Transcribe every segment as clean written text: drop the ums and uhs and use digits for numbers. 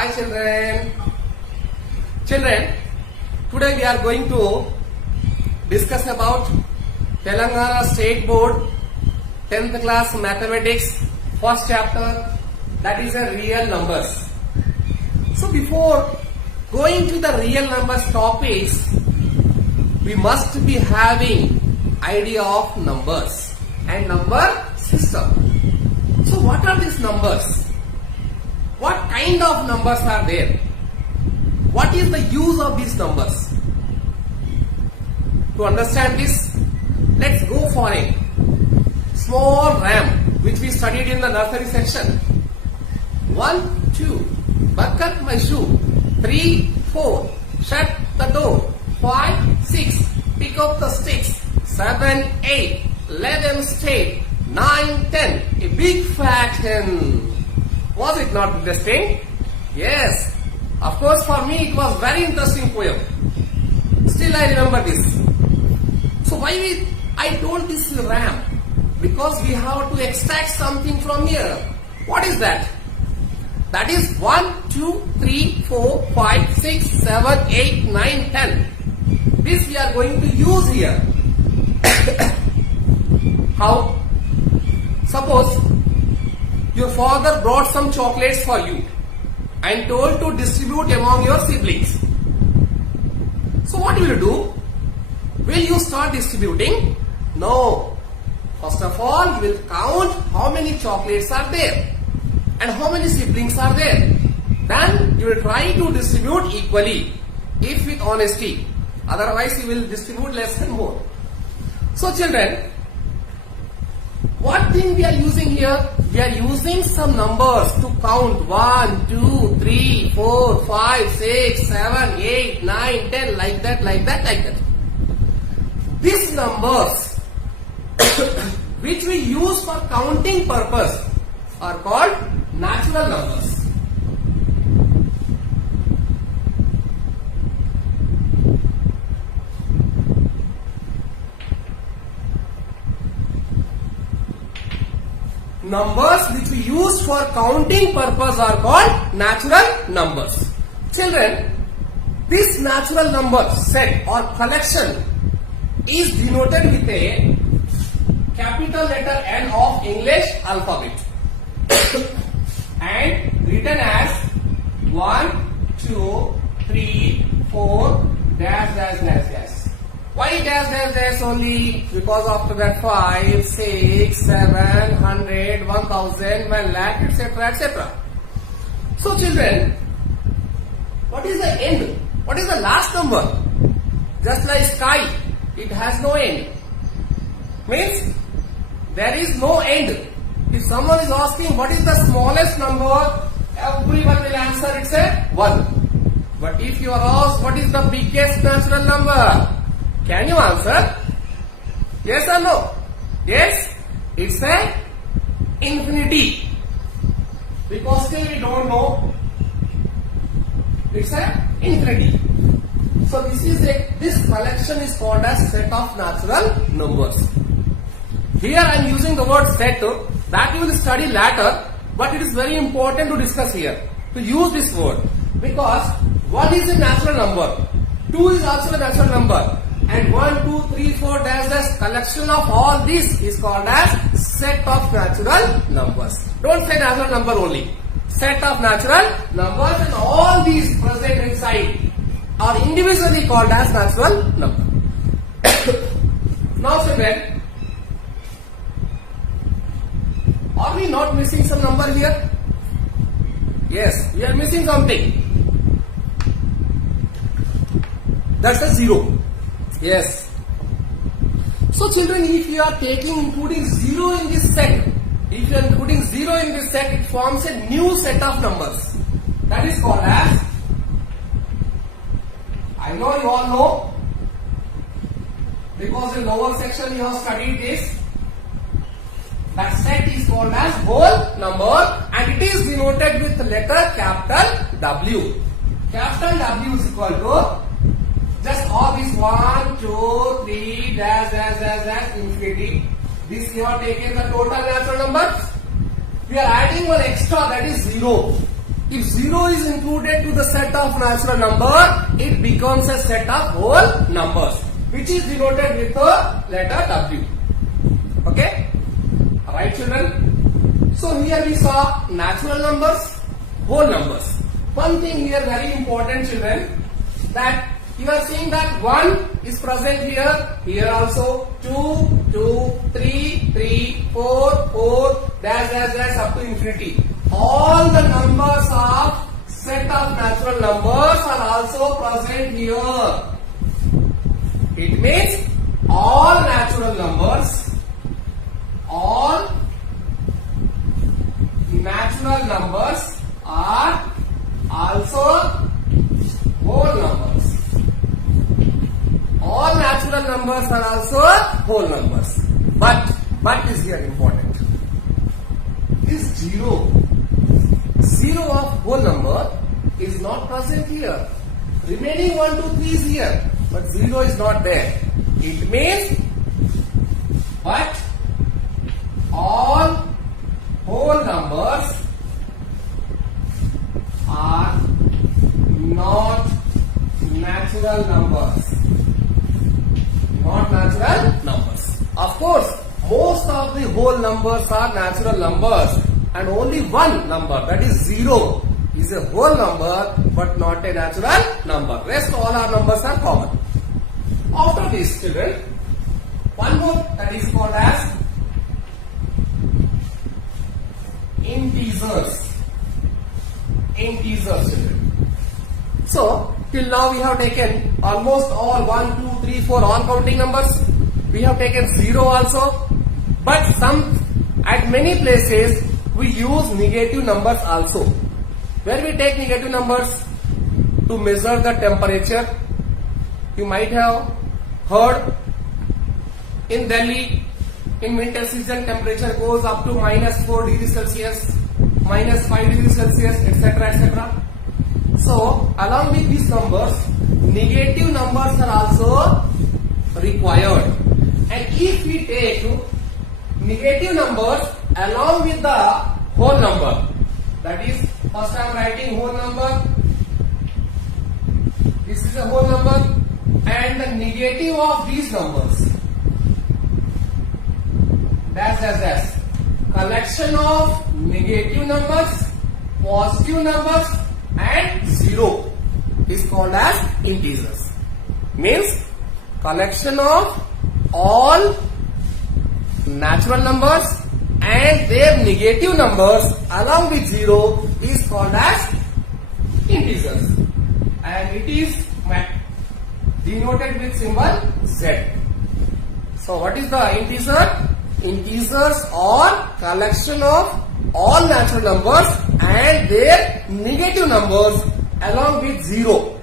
Hi children. Children, today we are going to discuss about Telangana State Board 10th class mathematics first chapter, that is a real numbers. So before going to the real numbers topics, we must be having idea of numbers and number system. So what are these numbers? What kind of numbers are there? What is the use of these numbers? To understand this, let's go for a small RAM which we studied in the nursery section. 1, 2, bucket my shoe. 3, 4, shut the door. 5, 6, pick up the sticks. 7, 8, let them stay. 9, 10, a big fat hen. Was it not interesting? Yes. Of course, for me it was very interesting poem. Still I remember this. So why I told this RAM? Because we have to extract something from here. What is that? That is 1, 2, 3, 4, 5, 6, 7, 8, 9, 10. This we are going to use here. How? Suppose your father brought some chocolates for you and told to distribute among your siblings. So what will you do? Will you start distributing? No. First of all, you will count how many chocolates are there and how many siblings are there. Then you will try to distribute equally, if with honesty. Otherwise, you will distribute less and more. So children, what thing we are using here? We are using some numbers to count 1, 2, 3, 4, 5, 6, 7, 8, 9, 10, like that. These numbers which we use for counting purpose are called natural numbers. Numbers which we use for counting purpose are called natural numbers. Children, this natural number set or collection is denoted with a capital letter N of English alphabet and written as 1, 2, 3, 4, dash. Why dash only? Because after that 5, 6, 7, 100, 1000, 1 lakh, etc. So children, what is the end? What is the last number? Just like sky, it has no end. Means there is no end. If someone is asking what is the smallest number, everyone will answer it's a 1. But if you are asked what is the biggest natural number, can you answer? Yes or no? Yes, it's a infinity. Because still we don't know. It's a infinity. So this collection is called as set of natural numbers. Here I am using the word set that you will study later, but it is very important to discuss here, to use this word. Because 1 is a natural number, 2 is also a natural number, and 1, 2, 3, 4 dash collection of all this is called as set of natural numbers. Don't say natural number only. Set of natural numbers, and all these present inside are individually called as natural number. Now children, are we not missing some number here? Yes, we are missing something. That's a 0. Yes. So children, if you are including 0 in this set, it forms a new set of numbers. That is called as, I know you all know, because in lower section you have studied this. That set is called as whole number, and it is denoted with the letter capital W. Capital W is equal to just all these 1, 2, 3, dash, infinity. This you have taken the total natural numbers. We are adding one extra, that is 0. If 0 is included to the set of natural number, it becomes a set of whole numbers, which is denoted with the letter W. Okay? Alright children? So here we saw natural numbers, whole numbers. One thing here very important children, that you are seeing that 1 is present here also 2, 2, 3, 3, 4, 4, dash, dash, dash up to infinity. All the numbers of set of natural numbers are also present here. It means all natural numbers are also whole numbers. All natural numbers are also whole numbers. But is here important. This 0 of whole number is not present here. Remaining 1, 2, 3 is here, but 0 is not there. It means, but all whole numbers are not natural numbers. Not natural numbers. Of course, most of the whole numbers are natural numbers, and only one number, that is 0, is a whole number but not a natural number. Rest all our numbers are common. After this children, one more that is called as integers. Integers children. So till now we have taken almost all 1, 2, 3, 4 all counting numbers. We have taken 0 also, but at many places we use negative numbers also. Where we take negative numbers to measure the temperature. You might have heard in Delhi in winter season temperature goes up to -4 degrees Celsius, -5 degrees Celsius, etc. etc. So along with these numbers, negative numbers are also required. And if we take negative numbers along with the whole number, that is, first I am writing whole number, this is a whole number, and the negative of these numbers, dash dash dash, collection of negative numbers, positive numbers and 0 is called as integers. Means collection of all natural numbers and their negative numbers along with 0 is called as integers, and it is denoted with symbol Z. So what is the integer? Integers are collection of all natural numbers and their negative numbers along with 0.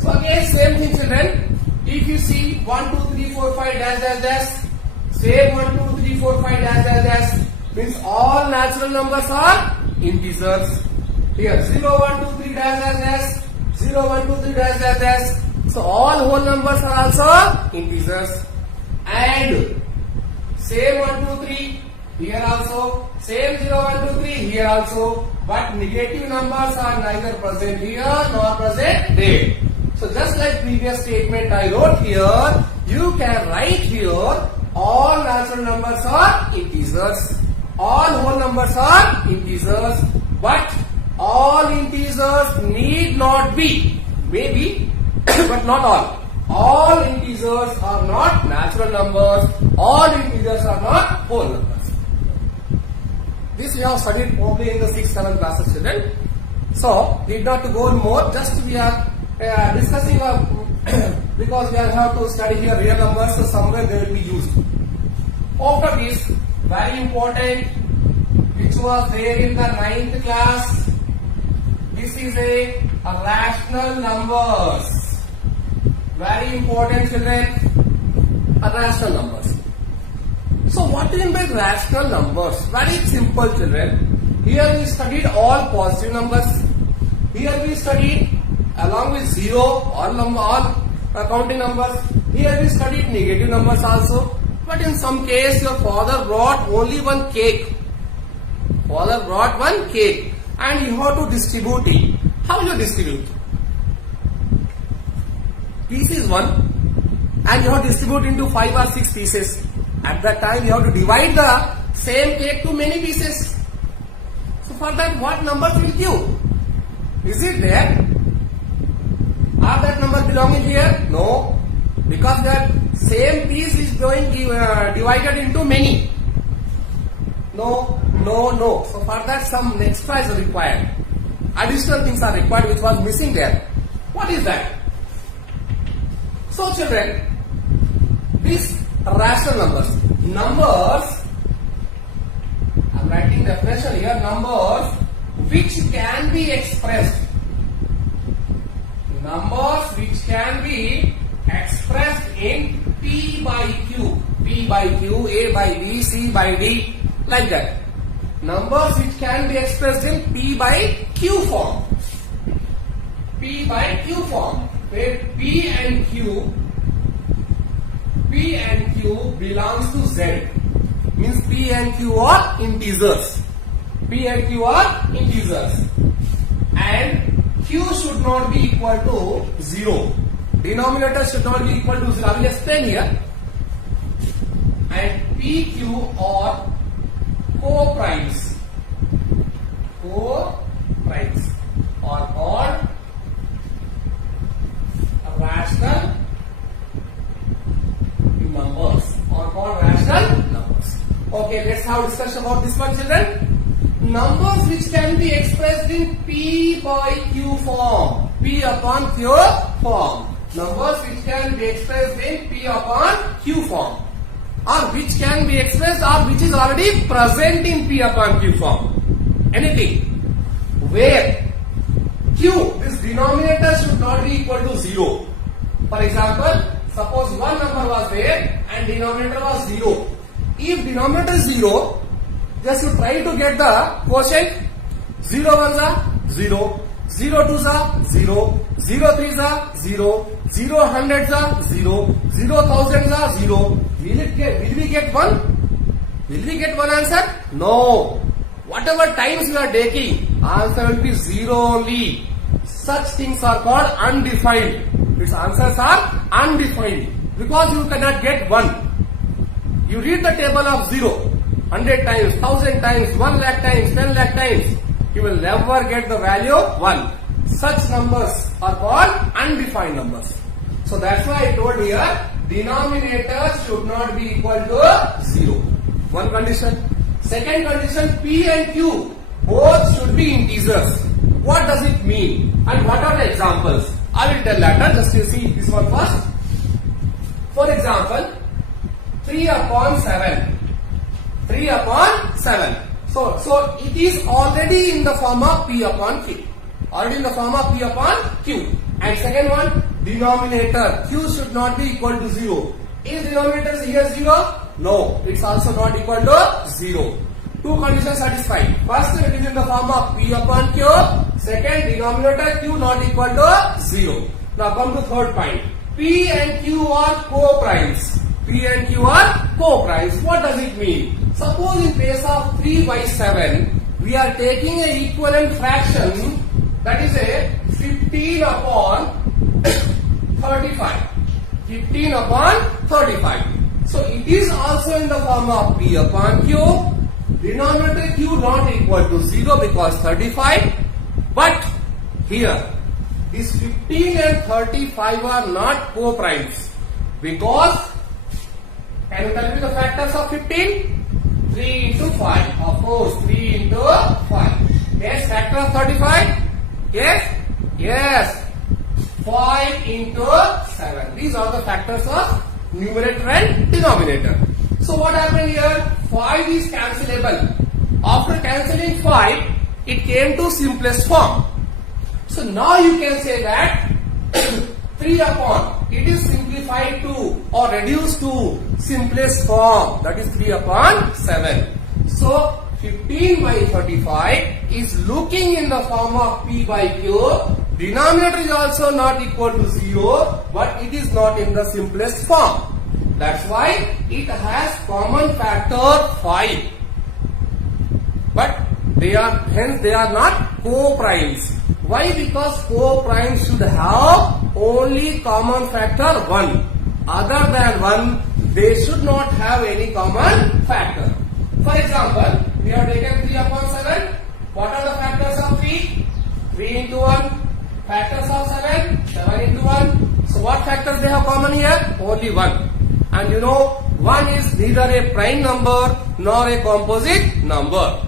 So again same thing children. If you see 1, 2, 3, 4, 5 dash dash dash, same 1, 2, 3, 4, 5 dash dash dash, means all natural numbers are integers. Here 0, 1, 2, 3 dash dash dash, 0, 1, 2, 3 dash dash dash. So all whole numbers are also integers. And same 1, 2, 3 here also, same 0, 1, 2, 3 here also, but negative numbers are neither present here nor present there. So just like previous statement I wrote here, you can write here all natural numbers are integers, all whole numbers are integers, but all integers need not be, maybe, but not all. All integers are not natural numbers, all integers are not whole numbers. This we have studied probably in the 6th, 7th classes children. So, need not to go more, just we are discussing because we have to study here real numbers, so somewhere they will be used. After this, very important, which was there in the 9th class, this is a rational numbers. Very important children, rational numbers. So what do you mean by rational numbers? Very simple children. Here we studied all positive numbers. Here we studied along with 0 all counting numbers. Here we studied negative numbers also. But in some case your father brought only one cake. Father brought one cake and you have to distribute it. How you distribute? Piece is one and you have to distribute into 5 or 6 pieces. At that time you have to divide the same cake to many pieces. So for that what numbers will give? Is it there? Are that number belonging here? No. Because that same piece is going divided into many. No. So for that some extra is required. Additional things are required which was missing there. What is that? So children, these rational numbers, I am writing definition here, numbers which can be expressed. Numbers which can be expressed in P by Q. P by Q, A by B, C by D, like that. Numbers which can be expressed in P by Q form. P by Q form, where P and Q belongs to Z. Means P and Q are integers. P and Q are integers. And Q should not be equal to 0. Denominator should not be equal to 0. I will explain here. And PQ are co-primes. Co-primes are called rational numbers. Or called rational numbers. Okay, let's have a discussion about this one, children. Numbers which can be expressed in P by Q form. P upon Q form. Numbers which can be expressed in P upon Q form. Or which can be expressed or which is already present in P upon Q form. Anything. Where Q, this denominator should not be equal to 0. For example, suppose one number was there and denominator was 0. If denominator is 0, just you try to get the quotient. 0 1s are 0, 0 2s are 0, 0 3s are 0, 0 hundreds are 0, 0 thousands are 0. Will we get 1? Will we get one answer? No. Whatever times we are taking, answer will be 0 only. Such things are called undefined. Its answers are undefined because you cannot get 1. You read the table of 0 100 times, 1000 times, 1 lakh times, 10 lakh times. You will never get the value 1. Such numbers are called undefined numbers. So that's why I told here, denominator should not be equal to 0. One condition. Second condition, P and Q both should be integers. What does it mean? And what are the examples? I will tell later. Just you see this one first. For example, 3 upon 7. 3 upon 7. So it is already in the form of P upon Q. Already in the form of P upon Q. And second one, denominator. Q should not be equal to 0. Is denominator here 0? No. It's also not equal to 0. Two conditions satisfied. First, it is in the form of P upon Q. Second, denominator Q not equal to 0. Now come to third point. P and Q are co-primes. P and Q are co-primes. What does it mean? Suppose in place of 3 by 7, we are taking a equivalent fraction, that is a 15 upon 35. 15 upon 35. So it is also in the form of P upon Q. Denominator Q not equal to 0 because 35. But here, these 15 and 35 are not co-primes. Because, can you tell me the factors of 15? 3 into 5. Of course, 3 into 5. Yes, factor of 35? Yes? Yes. 5 into 7. These are the factors of numerator and denominator. So what happened here? 5 is cancelable. After cancelling 5, it came to simplest form. So now you can say that 3 upon, it is simplified to or reduced to simplest form, that is 3 upon 7. So 15 by 35 is looking in the form of P by Q. Denominator is also not equal to 0, but it is not in the simplest form. That's why it has common factor 5. But hence they are not co-primes. Why? Because co-primes should have only common factor 1. Other than 1, they should not have any common factor. For example, we have taken 3 upon 7. What are the factors of 3? 3 into 1. Factors of 7? 7 into 1. So what factors they have common here? Only 1. And you know, 1 is neither a prime number nor a composite number.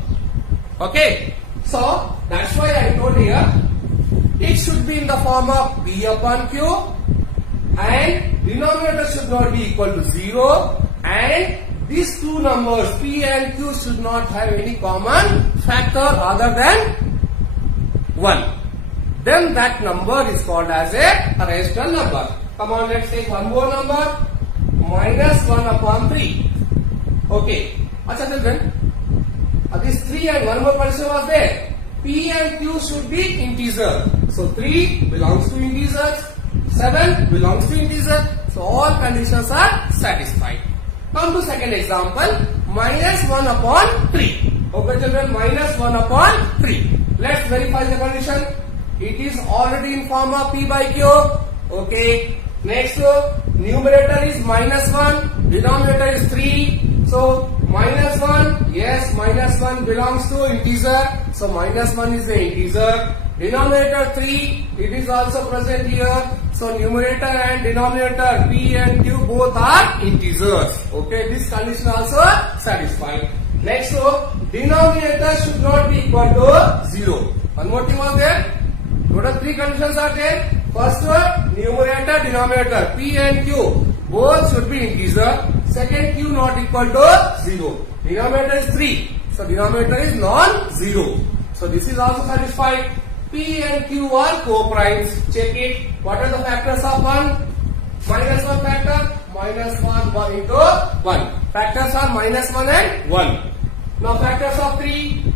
Okay? So, that's why I told here, it should be in the form of P upon Q, and denominator should not be equal to 0, and these two numbers P and Q should not have any common factor other than 1. Then that number is called as a rational number. Come on, let's take one more number. Minus 1 upon 3. Okay. Acha children. This 3 and one more condition was there. P and Q should be integer. So 3 belongs to integers. 7 belongs to integer. So all conditions are satisfied. Come to second example. Minus 1 upon 3. Okay children, minus 1 upon 3. Let's verify the condition. It is already in form of P by Q. Okay. Next, numerator is minus 1. Denominator is 3. So minus 1. Yes, minus 1 belongs to integer. So minus 1 is the integer. Denominator 3. It is also present here. So numerator and denominator P and Q both are integers. Okay, this condition also satisfied. Next, denominator should not be equal to 0. One more thing was there. Total 3 conditions are there. First, numerator, denominator P and Q both should be integer. Second, Q not equal to 0. Denominator is 3. So denominator is non-zero. So this is also satisfied. P and Q are co-primes. Check it. What are the factors of 1? Minus 1 factor. Minus 1, 1 into 1. Factors are minus 1 and 1. Now factors of 3.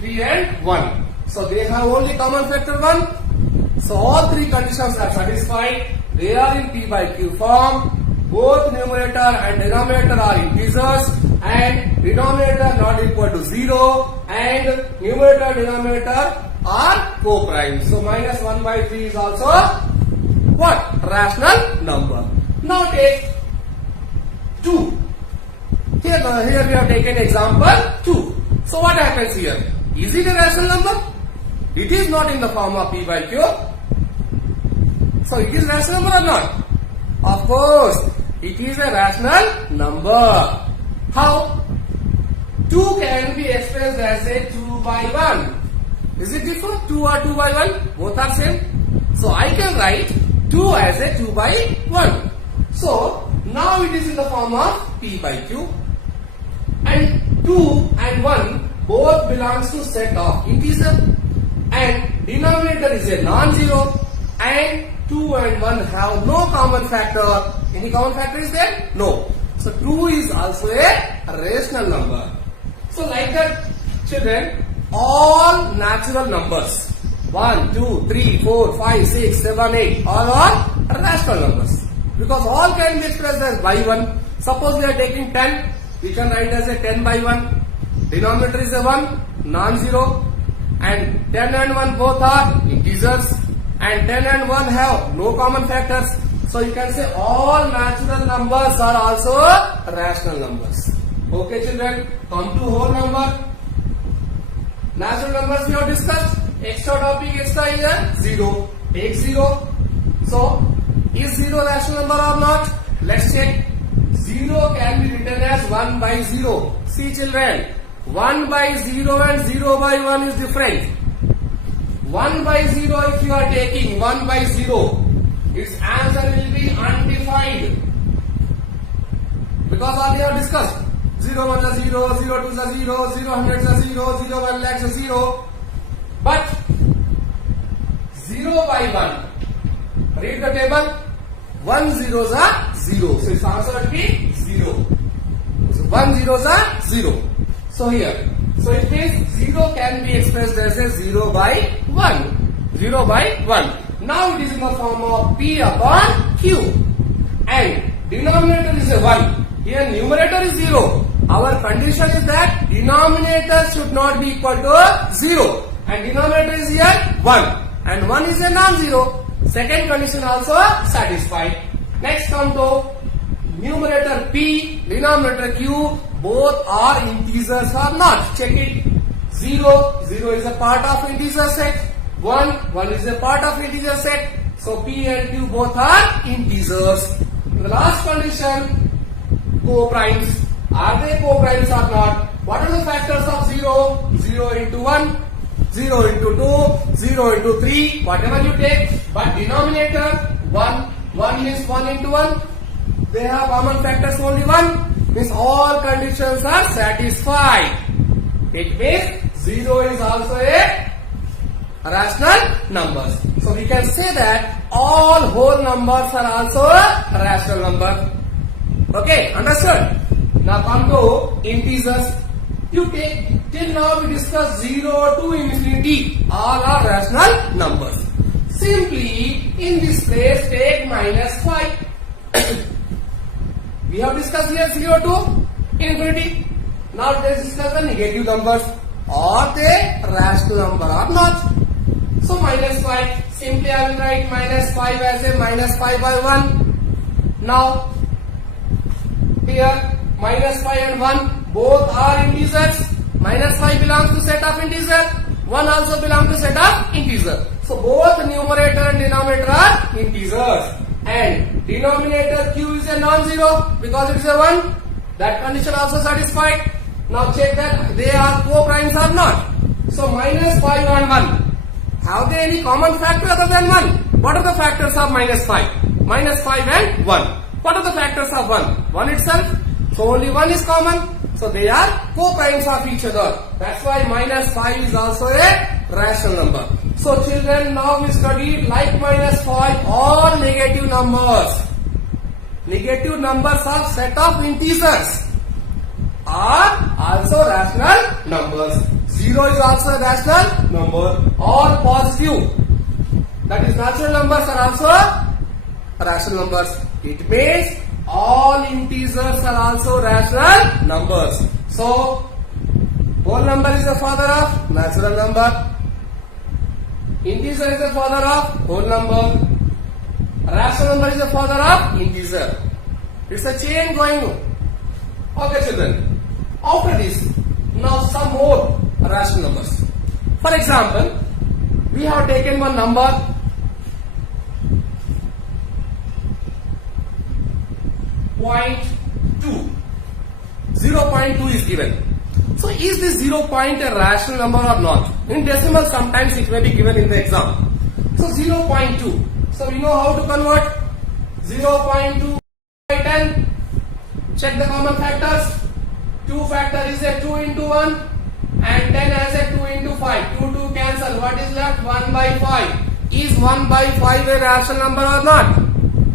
3 and 1. So they have only common factor 1. So all 3 conditions are satisfied. They are in P by Q form. Both numerator and denominator are integers, and denominator not equal to 0, and numerator denominator are co-primes. So minus 1 by 3 is also what? Rational number. Now take 2. Here we have taken example 2. So what happens here? Is it a rational number? It is not in the form of P by Q. So it is rational number or not? Of course, it is a rational number. How? 2 can be expressed as a 2 by 1. Is it different? 2 or 2 by 1? Both are same. So I can write 2 as a 2 by 1. So now it is in the form of P by Q. And 2 and 1 both belongs to set of integer. And denominator is a non-zero, and 2 and 1 have no common factor. Any common factor is there? No. So 2 is also a rational number. So like that, children, all natural numbers 1, 2, 3, 4, 5, 6, 7, 8 all are rational numbers, because all can be expressed as by 1. Suppose we are taking 10, we can write as a 10 by 1. Denominator is a 1, non-zero, and 10 and 1 both are integers, and 10 and 1 have no common factors. So you can say all natural numbers are also rational numbers. Okay children, come to whole number. Natural numbers we have discussed. Extra topic extra here, 0. Take 0. So, is 0 rational number or not? Let's check. 0 can be written as 1 by 0. See children, 1 by 0 and 0 by 1 is different. 1 by 0, if you are taking 1 by 0, its answer will be undefined. Because all we have discussed. 0 1 is 0, 0 2 is 0, 0 100 is 0, 0 1 lakhs is 0. But 0 by 1, read the table. 1 zeros are 0. So its answer will be 0. So 1 zeros are 0. So here, so it means 0 can be expressed as a 0 by 1. 0 by 1. Now it is in the form of P upon Q. And denominator is a 1. Here numerator is 0. our condition is that denominator should not be equal to 0 and denominator is here 1 and 1 is a non-zero. Second condition also satisfied. Next come to numerator P, denominator Q, both are integers or not. Check it. 0 is a part of integer set. 1 is a part of integer set. So P and Q both are integers. The last condition, co-primes. Are they co-primes or not? What are the factors of 0? 0 into 1, 0 into 2, 0 into 3, whatever you take. But denominator 1 is 1 into 1. They have common factors only 1. Means all conditions are satisfied. It means 0 is also a rational numbers. So we can say that all whole numbers are also a rational number. Okay, understood? Now come to integers. You take, till now we discussed 0 to infinity. All are rational numbers. Simply in this place take minus 5. We have discussed here 0 to infinity. Now let's discuss the negative numbers. Are they rational number or not? So minus 5. Simply I will write minus 5 as a minus 5 by 1. Now here minus 5 and 1 both are integers. Minus 5 belongs to set of integer. 1 also belongs to set of integer. So both numerator and denominator are integers. And denominator Q is a non-zero because it is a 1. That condition also satisfied. Now check that they are co-primes or not. So minus 5 and 1. Have they any common factor other than 1? What are the factors of minus 5? Minus 5 and 1. What are the factors of 1? 1 itself. So only 1 is common. So they are co-primes of each other. That's why minus 5 is also a rational number. So children, now we studied like minus 5 all negative numbers. Negative numbers are set of integers are also rational numbers. 0 is also a rational number. All positive, that is natural numbers, are also rational numbers. It means all integers are also rational numbers. So whole number is the father of natural number. Integer is the father of whole number. Rational number is the father of integer. It's a chain going on. Okay children. After this, now some more rational numbers. For example, we have taken one number 0.2. 0.2 is given. So is this 0 point a rational number or not? In decimal sometimes it may be given in the exam. So 0.2. So we know how to convert 0.2 by 10. Check the common factors. 2 factor is a 2 into 1 and 10 as a 2 into 5. 2 cancel. What is left? 1 by 5. Is 1 by 5 a rational number or not?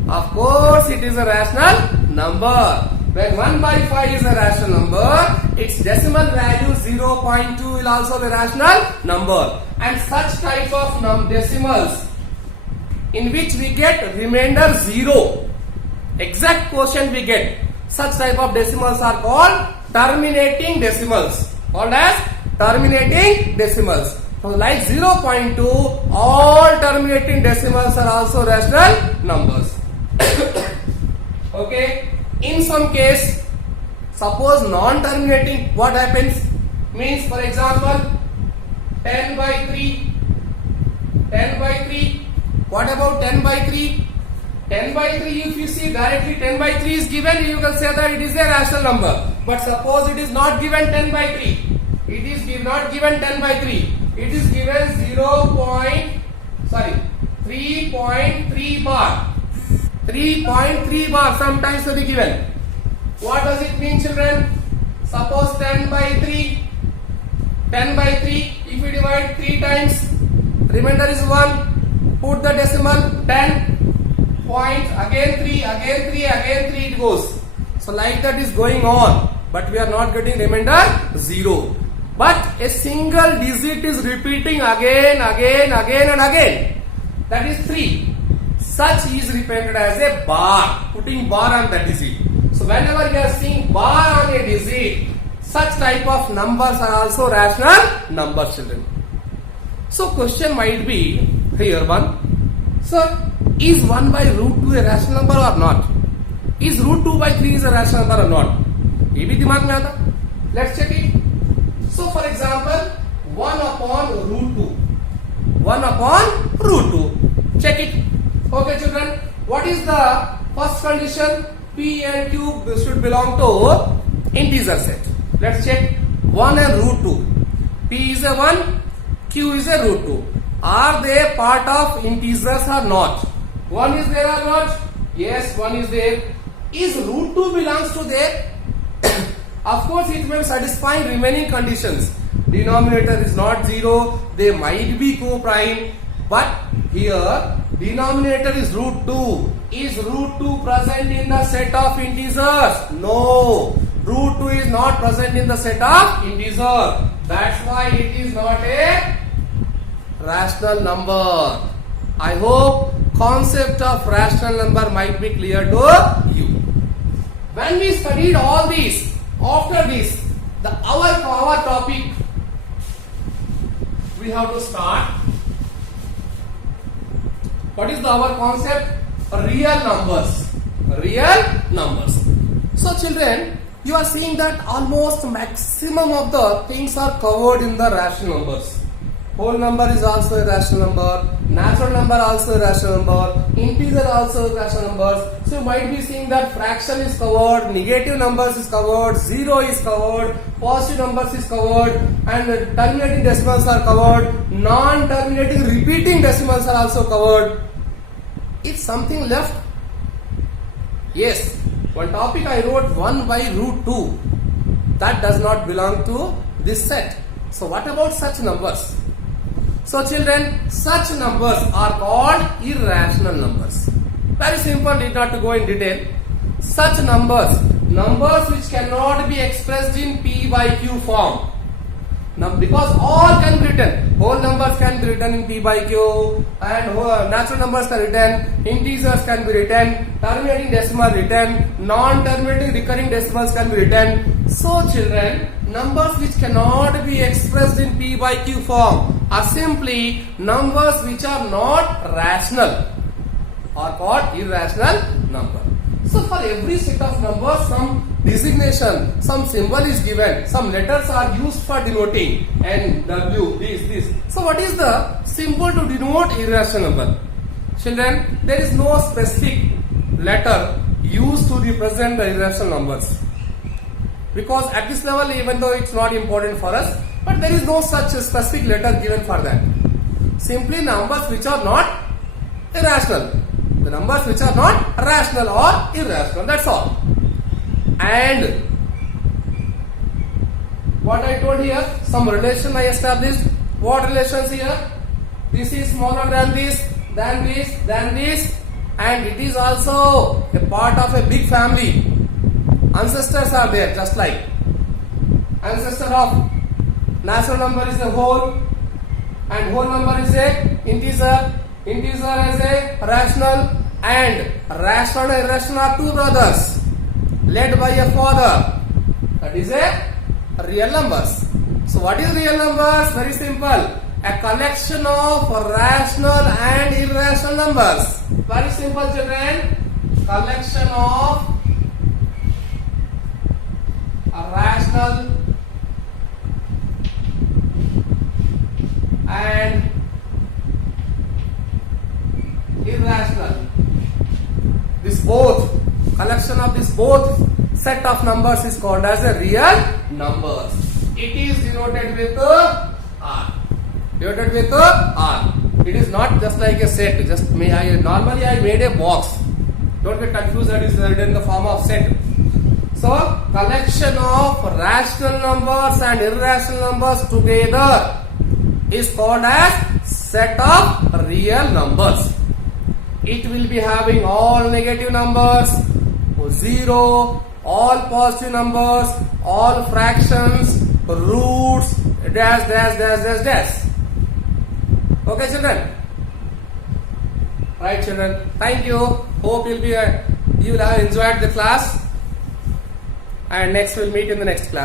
Of course it is a rational number. When 1 by 5 is a rational number, its decimal value 0.2 will also be a rational number. And such type of decimals in which we get remainder 0, exact quotient we get, such type of decimals are called terminating decimals. Called as terminating decimals. So like 0.2, all terminating decimals are also rational numbers. Okay. In some case, suppose non-terminating, what happens? Means for example, 10 by 3. 10 by 3. What about 10 by 3? 10 by 3, if you see directly 10 by 3 is given, you can say that it is a rational number. But suppose it is not given 10 by 3. It is not given 10 by 3. It is given 3.3 bar. 3.3 bar sometimes will be given. What does it mean children? Suppose 10 by 3. 10 by 3, if you divide 3 times, remainder is 1. Put the decimal 10. Point, again 3, again 3, again 3 it goes. So like that is going on. But we are not getting remainder 0. But a single digit is repeating again and again. That is 3. Such is represented as a bar. Putting bar on that digit. So whenever you are seeing bar on a digit, such type of numbers are also rational numbers, children. So question might be here one. Sir, is 1 by root 2 a rational number or not? Is root 2 by 3 is a rational number or not? ये भी दिमाग में आता. Let's check it. So for example, 1 upon root 2. 1 upon root 2. Check it. Okay children, what is the first condition? P and Q should belong to integer set. Let's check. 1 and root 2. P is a 1, Q is a root 2. Are they part of integers or not? 1 is there or not? Yes, 1 is there. Is root 2 belongs to there? Of course, it will satisfy remaining conditions. Denominator is not 0. They might be co-prime. But here, denominator is root 2. Is root 2 present in the set of integers? No. Root 2 is not present in the set of integers. That's why it is not a rational number. I hope concept of rational number might be clear to you. When we studied all these, after this, our topic, we have to start. What is our concept? Real numbers. Real numbers. So children, you are seeing that almost maximum of the things are covered in the rational numbers. Whole number is also a rational number, natural number also a rational number, integer also a rational number. So you might be seeing that fraction is covered, negative numbers is covered, zero is covered, positive numbers is covered, and terminating decimals are covered, non-terminating repeating decimals are also covered. Is something left? Yes. One topic I wrote 1 by root 2. That does not belong to this set. So what about such numbers? So children, such numbers are called irrational numbers. Very simple, need not to go in detail. Such numbers which cannot be expressed in P by Q form. Now because all can be written, whole numbers can be written in P by Q, and natural numbers can be written, integers can be written, terminating decimal written, non-terminating recurring decimals can be written. So children, numbers which cannot be expressed in P by Q form are simply numbers which are not rational, are called irrational number. So for every set of numbers, some designation, some symbol is given, some letters are used for denoting, N, W, this. So what is the symbol to denote irrational number? Children, there is no specific letter used to represent the irrational numbers. Because at this level, even though it's not important for us, but there is no such specific letter given for that. Simply numbers which are not irrational. The numbers which are not rational or irrational, that's all. And what I told here, some relation I established. What relations here? This is smaller than this, and it is also a part of a big family. Ancestors are there, just like ancestor of natural number is a whole, and whole number is a integer. Integer is a rational, and rational and irrational are two brothers led by a father. That is a real numbers. So what is real numbers? Very simple. A collection of rational and irrational numbers. Very simple, children. Collection of rational and irrational. This both, collection of this both set of numbers is called as a real numbers. It is denoted with R. Denoted with R. It is not just like a set. Normally I made a box. Don't get confused, that is written in the form of set. So collection of rational numbers and irrational numbers together is called as set of real numbers. It will be having all negative numbers, zero, all positive numbers, all fractions, roots, dash. Okay, children? Right, children. Thank you. Hope you will have enjoyed the class. and next we'll meet in the next class.